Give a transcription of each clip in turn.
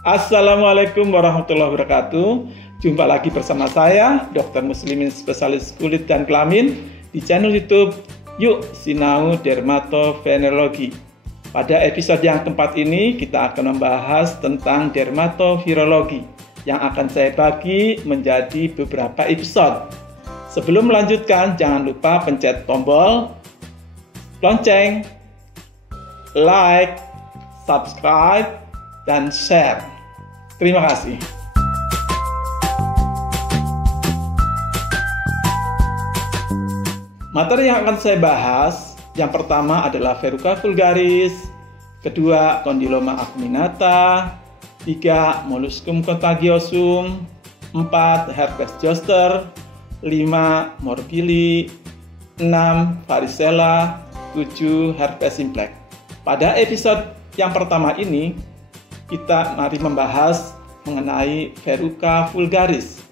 Assalamualaikum warahmatullahi wabarakatuh. Jumpa lagi bersama saya, Dr. Muslimin Spesialis Kulit dan Kelamin di channel YouTube Yuk Sinau Dermatovenerologi. Pada episode yang keempat ini kita akan membahas tentang dermatovirologi yang akan saya bagi menjadi beberapa episode. Sebelum melanjutkan, jangan lupa pencet tombol lonceng, like, subscribe, dan share. Terima kasih. Materi yang akan saya bahas, yang pertama adalah Verruca vulgaris, kedua Condyloma acuminata, 3 Molluscum contagiosum, 4 Herpes zoster, 5 Morbilli, 6 Varicella, 7 Herpes simplex. Pada episode yang pertama ini, kita mari membahas mengenai Verruca vulgaris.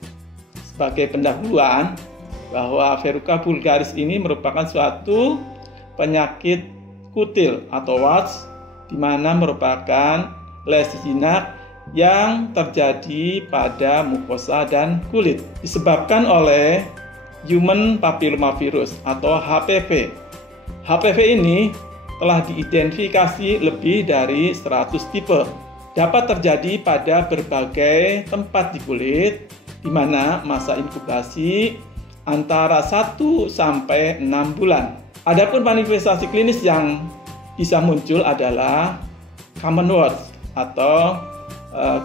Sebagai pendahuluan, bahwa Verruca vulgaris ini merupakan suatu penyakit kutil atau warts, di mana merupakan lesi jinak yang terjadi pada mukosa dan kulit, disebabkan oleh human papillomavirus atau HPV. HPV ini telah diidentifikasi lebih dari 100 tipe. Dapat terjadi pada berbagai tempat di kulit, di mana masa inkubasi antara 1 sampai 6 bulan. Adapun manifestasi klinis yang bisa muncul adalah common warts atau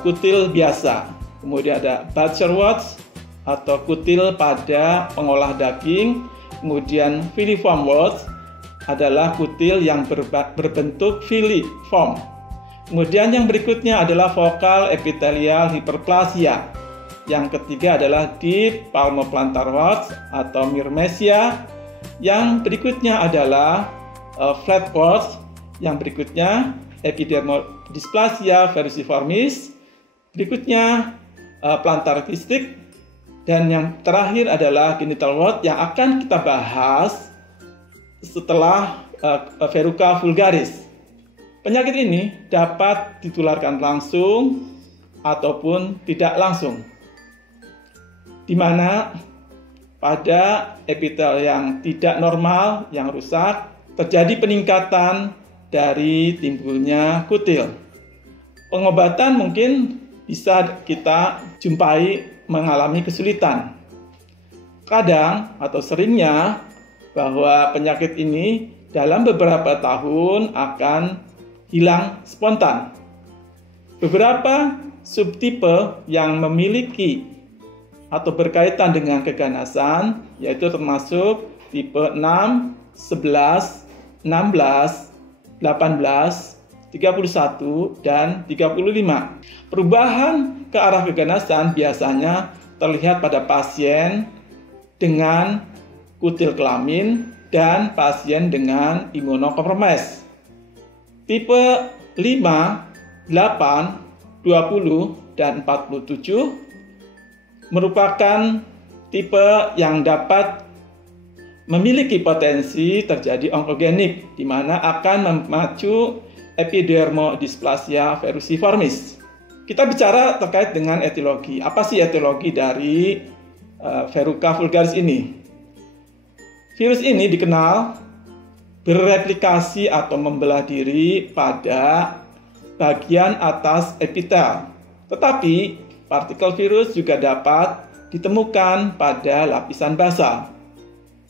kutil biasa. Kemudian ada butcher warts atau kutil pada pengolah daging. Kemudian filiform warts adalah kutil yang berbentuk filiform. Kemudian yang berikutnya adalah focal epithelial hyperplasia. Yang ketiga adalah deep palmoplantar warts atau myrmecia. Yang berikutnya adalah flat warts. Yang berikutnya epidermodysplasia verruciformis. Berikutnya plantar cystic. Dan yang terakhir adalah genital wart yang akan kita bahas setelah Verruca vulgaris. Penyakit ini dapat ditularkan langsung ataupun tidak langsung, di mana pada epitel yang tidak normal, yang rusak, terjadi peningkatan dari timbulnya kutil. Pengobatan mungkin bisa kita jumpai mengalami kesulitan. Kadang atau seringnya bahwa penyakit ini dalam beberapa tahun akan hilang spontan. Beberapa subtipe yang memiliki atau berkaitan dengan keganasan, yaitu termasuk tipe 6, 11, 16, 18, 31, dan 35. Perubahan ke arah keganasan biasanya terlihat pada pasien dengan kutil kelamin dan pasien dengan imunokompromis. Tipe 5, 8, 20, dan 47 merupakan tipe yang dapat memiliki potensi terjadi onkogenik, di mana akan memacu epidermodysplasia verruciformis. Kita bicara terkait dengan etiologi. Apa sih etiologi dari Verruca vulgaris ini? Virus ini dikenal bereplikasi atau membelah diri pada bagian atas epitel. Tetapi partikel virus juga dapat ditemukan pada lapisan basal.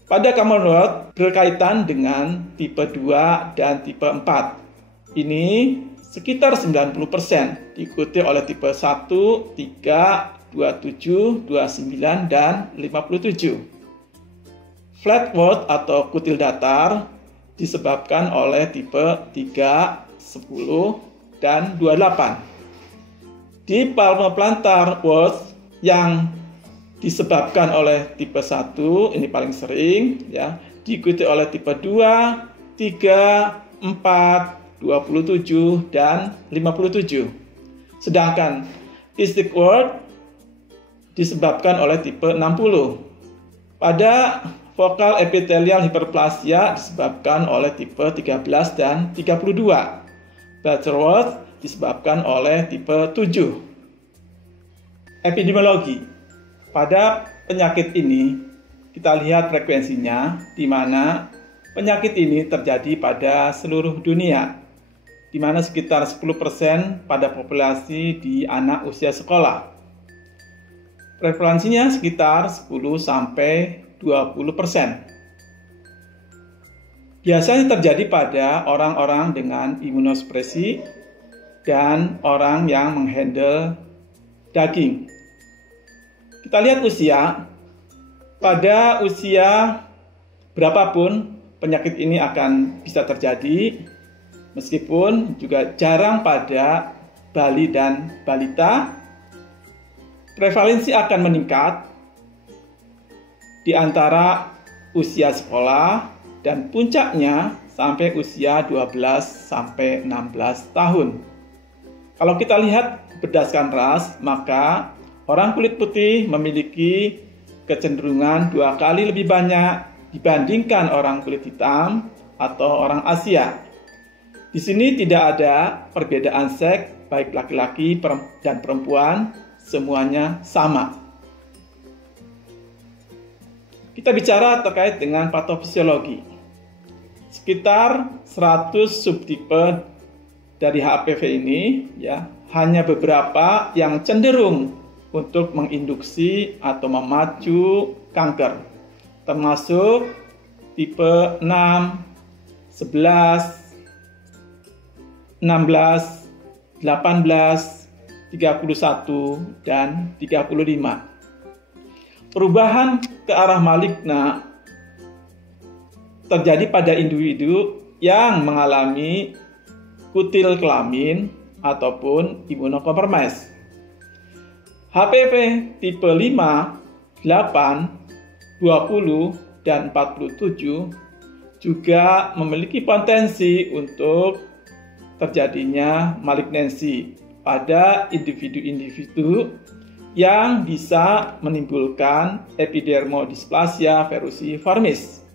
Pada common wart berkaitan dengan tipe 2 dan tipe 4. Ini sekitar 90%, diikuti oleh tipe 1, 3, 27, 29, dan 57. Flat wart atau kutil datar disebabkan oleh tipe 3, 10, dan 28. Di palmoplantar warts yang disebabkan oleh tipe 1, ini paling sering ya, diikuti oleh tipe 2, 3, 4, 27, dan 57. Sedangkan cystic wart disebabkan oleh tipe 60. Pada focal epithelial hyperplasia disebabkan oleh tipe 13 dan 32. Butcher wart disebabkan oleh tipe 7. Epidemiologi. Pada penyakit ini, kita lihat frekuensinya, di mana penyakit ini terjadi pada seluruh dunia, di mana sekitar 10% pada populasi di anak usia sekolah. Prevalensinya sekitar 10-20%. Biasanya terjadi pada orang-orang dengan imunosupresi dan orang yang menghandle daging. Kita lihat usia. Pada usia berapapun penyakit ini akan bisa terjadi, meskipun juga jarang pada bali dan balita. Prevalensi akan meningkat di antara usia sekolah dan puncaknya sampai usia 12-16 tahun. Kalau kita lihat berdasarkan ras, maka orang kulit putih memiliki kecenderungan 2 kali lebih banyak dibandingkan orang kulit hitam atau orang Asia. Di sini tidak ada perbedaan seks, baik laki-laki dan perempuan, semuanya sama. Kita bicara terkait dengan patofisiologi. Sekitar 100 subtipe dari HPV ini, ya, hanya beberapa yang cenderung untuk menginduksi atau memacu kanker, termasuk tipe 6, 11, 16, 18, 31, dan 35. Perubahan ke arah maligna terjadi pada individu yang mengalami kutil kelamin ataupun imunokompromis. HPV tipe 5, 8, 20, dan 47 juga memiliki potensi untuk terjadinya malignansi pada individu-individu yang bisa menimbulkan epidermodisplasia verruciformis.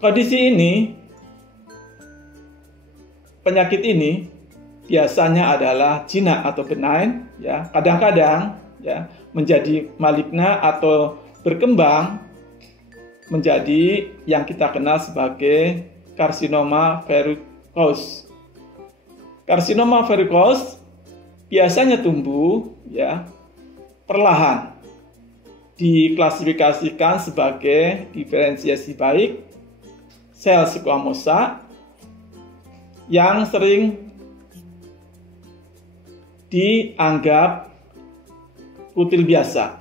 Kondisi ini, penyakit ini biasanya adalah jinak atau benign, ya. Kadang-kadang ya menjadi maligna atau berkembang menjadi yang kita kenal sebagai karsinoma verrucous. Karsinoma verrucous biasanya tumbuh ya perlahan. Diklasifikasikan sebagai diferensiasi baik sel squamosa yang sering dianggap kutil biasa.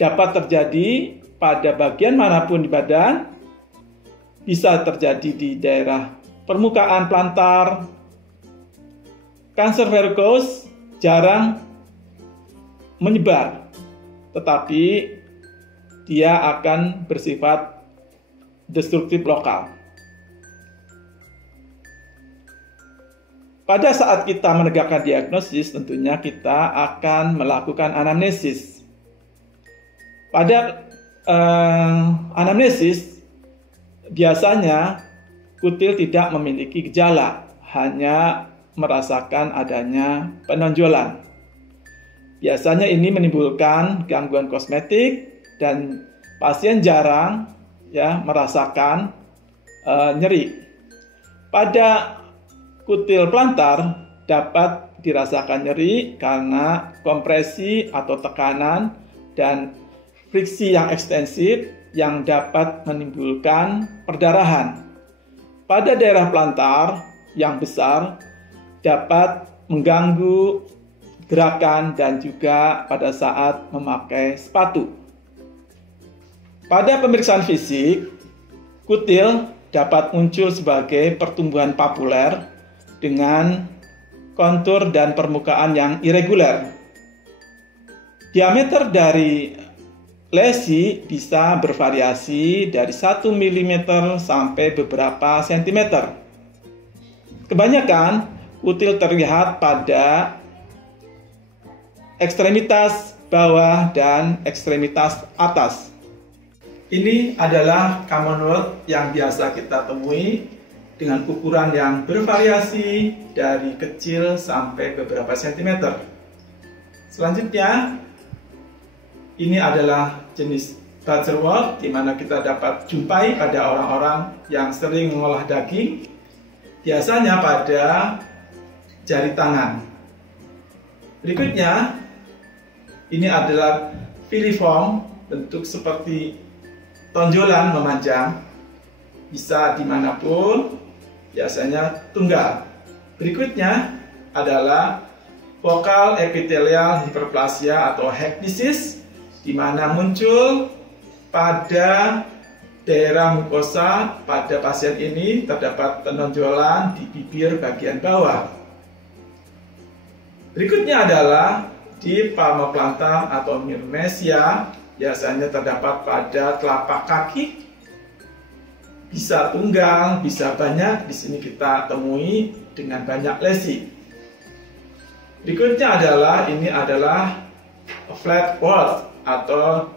Dapat terjadi pada bagian manapun di badan, bisa terjadi di daerah permukaan plantar. Kanker verrucous jarang menyebar, tetapi dia akan bersifat destruktif lokal. Pada saat kita menegakkan diagnosis, tentunya kita akan melakukan anamnesis. Pada anamnesis, biasanya kutil tidak memiliki gejala, hanya merasakan adanya penonjolan. Biasanya ini menimbulkan gangguan kosmetik dan pasien jarang ya merasakan nyeri. Pada kutil plantar dapat dirasakan nyeri karena kompresi atau tekanan dan friksi yang ekstensif yang dapat menimbulkan perdarahan. Pada daerah plantar yang besar dapat mengganggu gerakan dan juga pada saat memakai sepatu. Pada pemeriksaan fisik, kutil dapat muncul sebagai pertumbuhan papuler dengan kontur dan permukaan yang irregular. Diameter dari lesi bisa bervariasi dari 1 mm sampai beberapa sentimeter. Kebanyakan kutil terlihat pada ekstremitas bawah dan ekstremitas atas. Ini adalah common word yang biasa kita temui dengan ukuran yang bervariasi dari kecil sampai beberapa sentimeter. Selanjutnya, ini adalah jenis butterwort, di mana kita dapat jumpai pada orang-orang yang sering mengolah daging, biasanya pada jari tangan. Berikutnya, ini adalah filiform, bentuk seperti tonjolan memanjang, bisa dimanapun, biasanya tunggal. Berikutnya adalah focal epithelial hyperplasia atau HEP disease, di mana muncul pada daerah mukosa. Pada pasien ini terdapat penonjolan di bibir bagian bawah. Berikutnya adalah di palmoplantar atau myrmecia, biasanya terdapat pada telapak kaki, bisa tunggal, bisa banyak. Di sini kita temui dengan banyak lesi. Berikutnya adalah ini adalah flat wart atau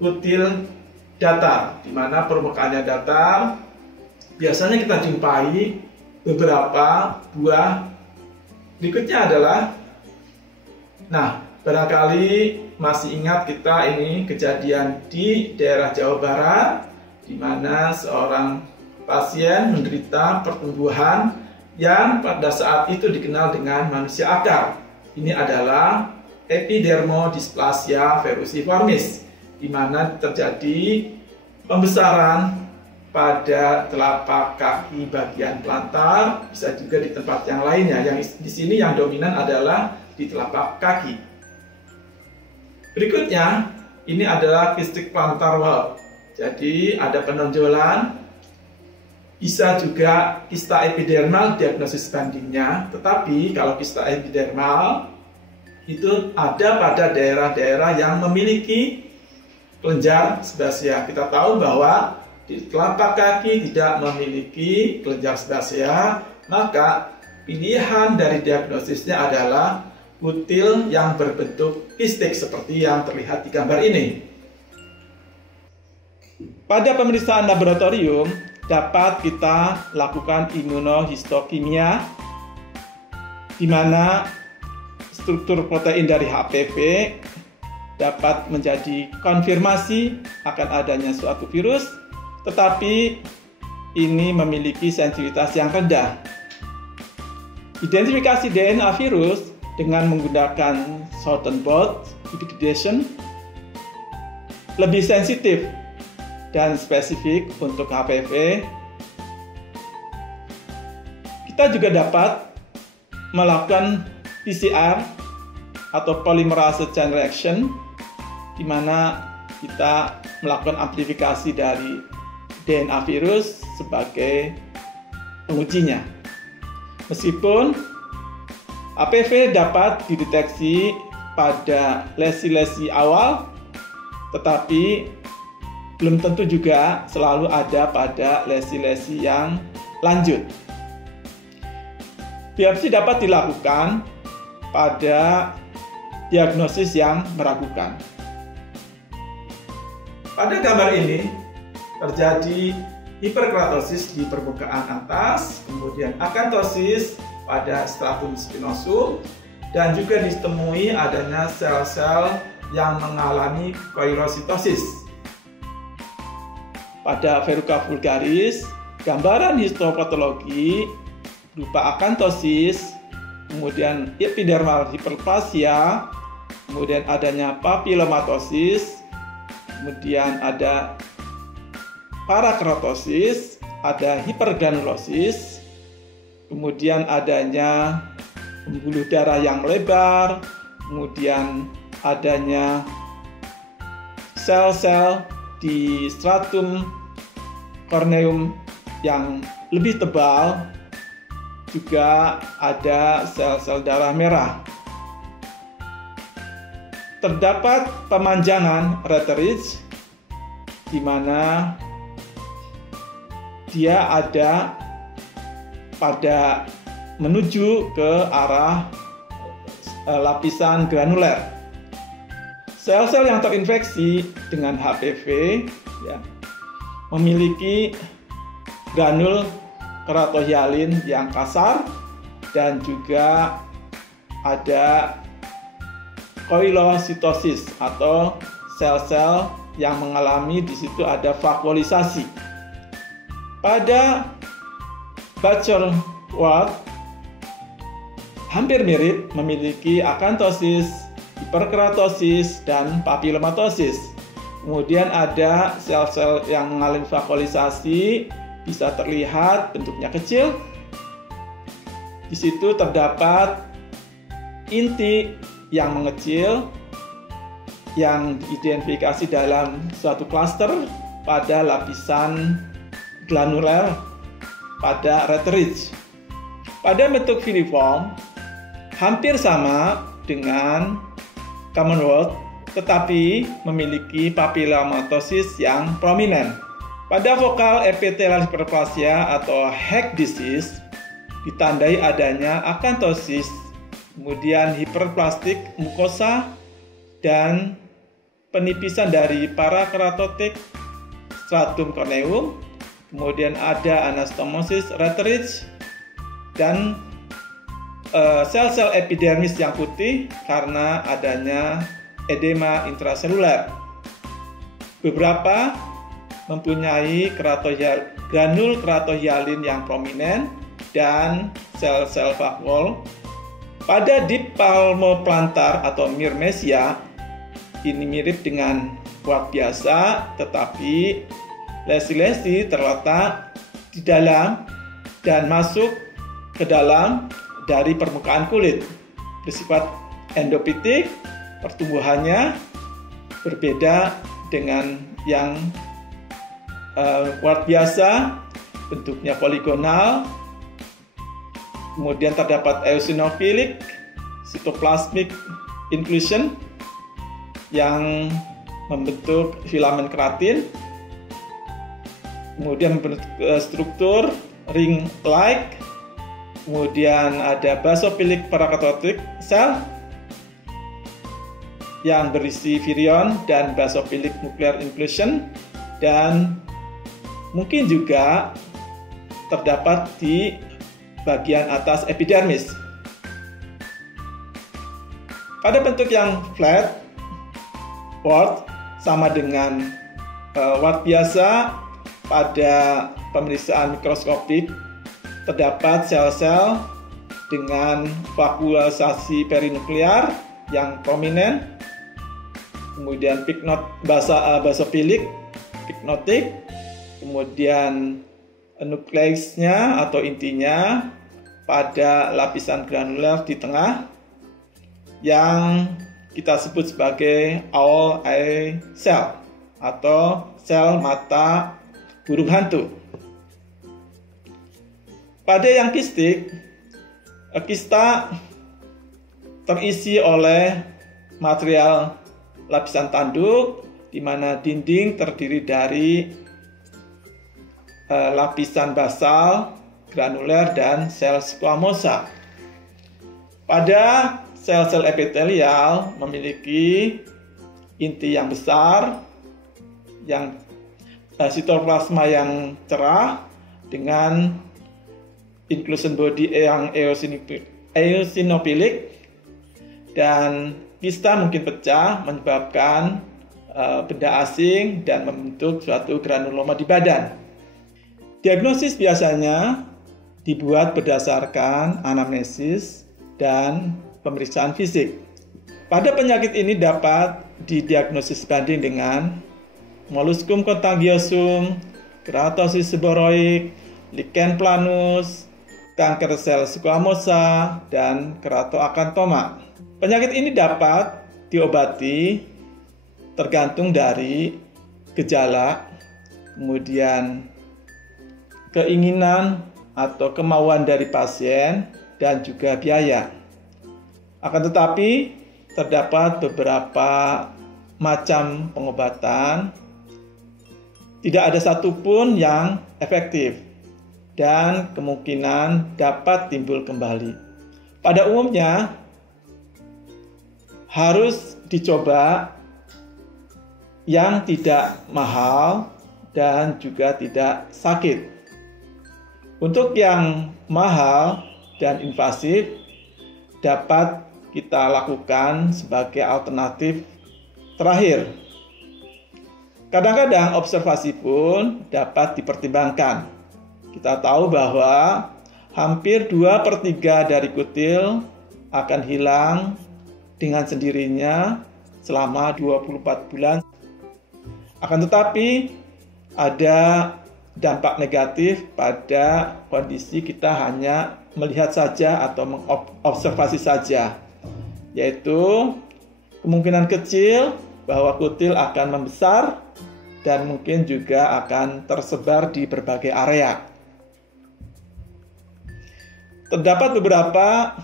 kutil datar, di mana permukaannya datar. Biasanya kita jumpai beberapa buah. Berikutnya adalah, barangkali masih ingat kita ini kejadian di daerah Jawa Barat, di mana seorang pasien menderita pertumbuhan yang pada saat itu dikenal dengan manusia akar. Ini adalah epidermodysplasia verruciformis, di mana terjadi pembesaran pada telapak kaki bagian plantar, bisa juga di tempat yang lainnya. Yang di sini yang dominan adalah di telapak kaki. Berikutnya, ini adalah kystic plantar wart. Jadi ada penonjolan, bisa juga kista epidermal diagnosis bandingnya. Tetapi kalau kista epidermal itu ada pada daerah-daerah yang memiliki kelenjar sebasea. Kita tahu bahwa di telapak kaki tidak memiliki kelenjar sebasea, maka pilihan dari diagnosisnya adalah kutil yang berbentuk kistik seperti yang terlihat di gambar ini. Pada pemeriksaan laboratorium dapat kita lakukan imunohistokimia, di mana struktur protein dari HPV dapat menjadi konfirmasi akan adanya suatu virus, tetapi ini memiliki sensitivitas yang rendah. Identifikasi DNA virus dengan menggunakan Southern blot hybridization lebih sensitif dan spesifik untuk HPV. Kita juga dapat melakukan PCR atau polymerase chain reaction, di mana kita melakukan amplifikasi dari DNA virus sebagai pengujinya. Meskipun HPV dapat dideteksi pada lesi-lesi awal, tetapi belum tentu juga selalu ada pada lesi-lesi yang lanjut. Biopsi dapat dilakukan pada diagnosis yang meragukan. Pada gambar ini terjadi hiperkeratosis di permukaan atas, kemudian akantosis pada stratum spinosum, dan juga ditemui adanya sel-sel yang mengalami koirositosis. Pada verruca vulgaris, gambaran histopatologi berupa akantosis, kemudian epidermal hiperplasia, kemudian adanya papillomatosis, kemudian ada parakeratosis, ada hipergranulosis, kemudian adanya pembuluh darah yang lebar, kemudian adanya sel-sel di stratum corneum yang lebih tebal, juga ada sel-sel darah merah. Terdapat pemanjangan Reterich, di mana dia ada pada menuju ke arah lapisan granuler. Sel-sel yang terinfeksi dengan HPV memiliki granul keratohyalin yang kasar, dan juga ada koilositosis atau sel-sel yang mengalami di situ ada vakuolisasi. Pada Bachelor wort hampir mirip, memiliki akantosis, hiperkeratosis, dan papilomatosis. Kemudian ada sel-sel yang mengalami vakuolisasi, bisa terlihat bentuknya kecil. Di situ terdapat inti yang mengecil yang diidentifikasi dalam suatu klaster pada lapisan granuler pada retrich. Pada bentuk filiform hampir sama dengan common wort, tetapi memiliki papilomatosis yang prominent. Pada vokal epithelial hyperplasia atau HEC disease ditandai adanya akantosis, kemudian hiperplastik mukosa, dan penipisan dari parakeratotik stratum corneum, kemudian ada anastomosis retrich, dan sel-sel epidermis yang putih karena adanya edema intraseluler. Beberapa mempunyai granul keratohyalin yang prominent dan sel-sel vakuol. Pada deep palmoplantar atau myrmecia, ini mirip dengan wort biasa, tetapi lesi-lesi terletak di dalam dan masuk ke dalam dari permukaan kulit. Bersifat endopitik, pertumbuhannya berbeda dengan yang wort biasa, bentuknya poligonal. Kemudian terdapat eosinophilic cytoplasmic inclusion yang membentuk filamen keratin. Kemudian membentuk struktur ring-like. Kemudian ada basophilic parakeratotic cell yang berisi virion dan basophilic nuclear inclusion, dan mungkin juga terdapat di bagian atas epidermis. Pada bentuk yang flat, wort sama dengan wort biasa. Pada pemeriksaan mikroskopik terdapat sel-sel dengan vakuolisasi perinuklear yang prominent, kemudian basophilic, pyknotic, kemudian nukleusnya atau intinya pada lapisan granuler di tengah yang kita sebut sebagai owl eye cell atau sel mata burung hantu. Pada yang kistik, kista terisi oleh material lapisan tanduk, di mana dinding terdiri dari lapisan basal, granuler, dan sel squamosa. Pada sel-sel epitelial memiliki inti yang besar, yang sitoplasma yang cerah dengan inclusion body yang eosinophilic, dan kista mungkin pecah menyebabkan benda asing dan membentuk suatu granuloma di badan. Diagnosis biasanya dibuat berdasarkan anamnesis dan pemeriksaan fisik. Pada penyakit ini dapat didiagnosis banding dengan molluscum contagiosum, keratosis seboroik, lichen planus, kanker sel squamosa, dan keratoakantoma. Penyakit ini dapat diobati tergantung dari gejala, kemudian keinginan atau kemauan dari pasien, dan juga biaya. Akan tetapi, terdapat beberapa macam pengobatan, tidak ada satupun yang efektif, dan kemungkinan dapat timbul kembali. Pada umumnya, harus dicoba yang tidak mahal dan juga tidak sakit. Untuk yang mahal dan invasif dapat kita lakukan sebagai alternatif terakhir. Kadang-kadang observasi pun dapat dipertimbangkan. Kita tahu bahwa hampir 2/3 dari kutil akan hilang dengan sendirinya selama 24 bulan. Akan tetapi ada dampak negatif pada kondisi kita hanya melihat saja atau mengobservasi saja, yaitu kemungkinan kecil bahwa kutil akan membesar dan mungkin juga akan tersebar di berbagai area. Terdapat beberapa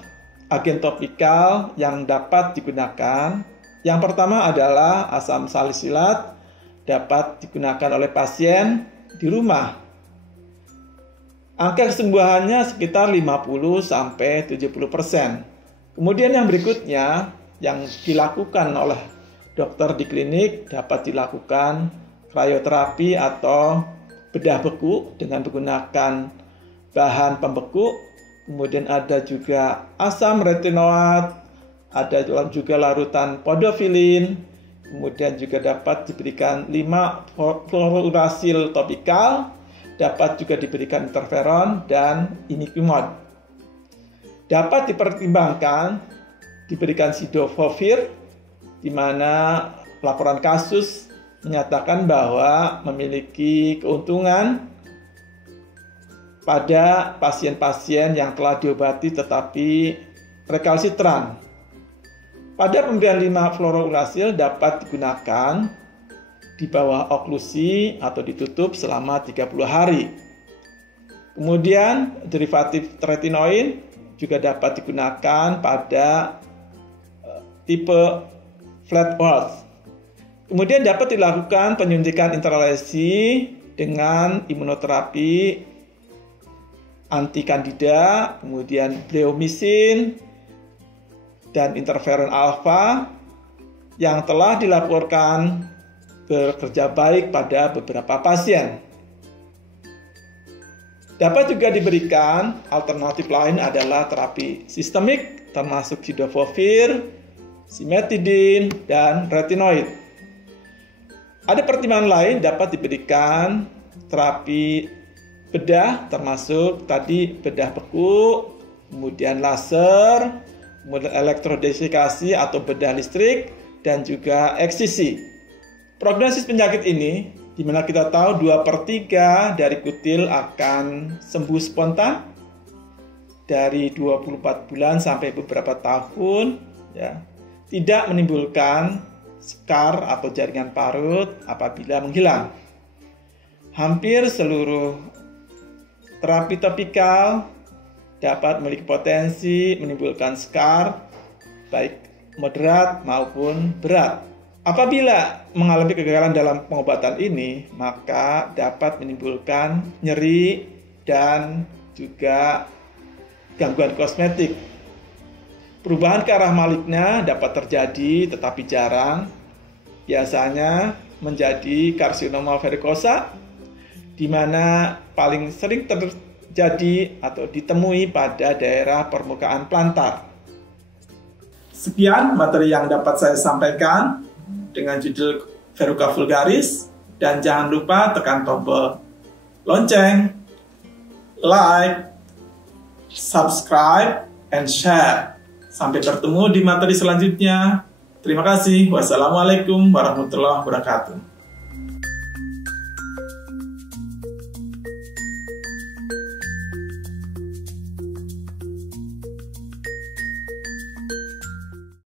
agen topikal yang dapat digunakan. Yang pertama adalah asam salisilat, dapat digunakan oleh pasien di rumah. Angka kesembuhannya sekitar 50-70%. Kemudian yang berikutnya yang dilakukan oleh dokter di klinik dapat dilakukan krioterapi atau bedah beku dengan menggunakan bahan pembeku. Kemudian ada juga asam retinoat, ada juga larutan podofilin. Kemudian juga dapat diberikan 5-fluorouracil topikal, dapat juga diberikan interferon dan imiquimod. Dapat dipertimbangkan diberikan sidofovir, di mana laporan kasus menyatakan bahwa memiliki keuntungan pada pasien-pasien yang telah diobati tetapi rekalsitran. Pada pemberian 5-fluorouracil dapat digunakan di bawah oklusi atau ditutup selama 30 hari. Kemudian derivatif tretinoin juga dapat digunakan pada tipe flat earth. Kemudian dapat dilakukan penyuntikan intralesi dengan imunoterapi anti kandida, kemudian bleomycin, dan interferon alfa yang telah dilaporkan bekerja baik pada beberapa pasien. Dapat juga diberikan alternatif lain adalah terapi sistemik termasuk sidofovir, simetidin, dan retinoid. Ada pertimbangan lain dapat diberikan terapi bedah termasuk tadi bedah beku, kemudian laser, kemudian elektrodesikasi atau bedah listrik, dan juga eksisi. Prognosis penyakit ini, di mana kita tahu 2/3 dari kutil akan sembuh spontan dari 24 bulan sampai beberapa tahun, ya, tidak menimbulkan skar atau jaringan parut apabila menghilang. Hampir seluruh terapi topikal dapat memiliki potensi menimbulkan skar, baik moderat maupun berat. Apabila mengalami kegagalan dalam pengobatan ini, maka dapat menimbulkan nyeri dan juga gangguan kosmetik. Perubahan ke arah maligna dapat terjadi tetapi jarang, biasanya menjadi karsinoma varikosa, di mana paling sering terjadi atau ditemui pada daerah permukaan plantar. Sekian materi yang dapat saya sampaikan dengan judul Verruca vulgaris, dan jangan lupa tekan tombol lonceng, like, subscribe, and share. Sampai bertemu di materi selanjutnya. Terima kasih. Wassalamualaikum warahmatullahi wabarakatuh.